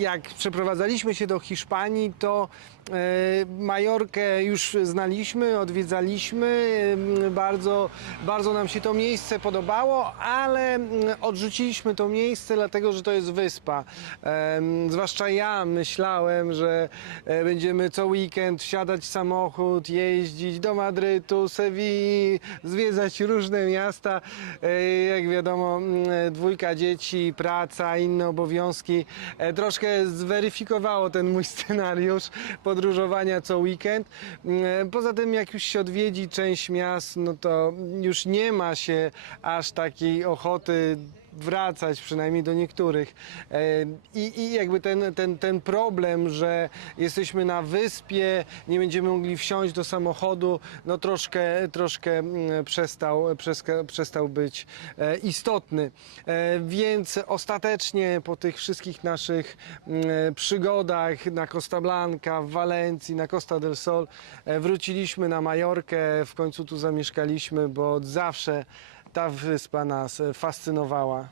jak przeprowadzaliśmy się do Hiszpanii, to e, Majorkę już znaliśmy, odwiedzaliśmy. em, Bardzo, bardzo nam się to miejsce podobało, ale mm, odrzuciliśmy to miejsce, dlatego że to jest wyspa. Em, Zwłaszcza ja myślałem, że e, będziemy co weekend wsiadać w samochód, jeździć do Madrytu, Sewilli, zwiedzać różne miasta. E, Jak wiadomo, mm, dwójka dzieci, praca, inne obowiązki e, zweryfikowało ten mój scenariusz podróżowania co weekend. Mm, Poza tym, jak już się odwiedzi część miast, no to już nie ma się aż takiej ochoty wracać, przynajmniej do niektórych. E, I, i jakby ten, ten, ten problem, że jesteśmy na wyspie, nie będziemy mogli wsiąść do samochodu, no troszkę, troszkę mm, przestał, przestał być e, istotny. E, Więc ostatecznie po tych wszystkich naszych mm, przygodach na Costa Blanca, w Walencji, na Costa del Sol, wróciliśmy na Majorkę, w końcu tu zamieszkaliśmy, bo od zawsze ta wyspa nas e, fascynowała.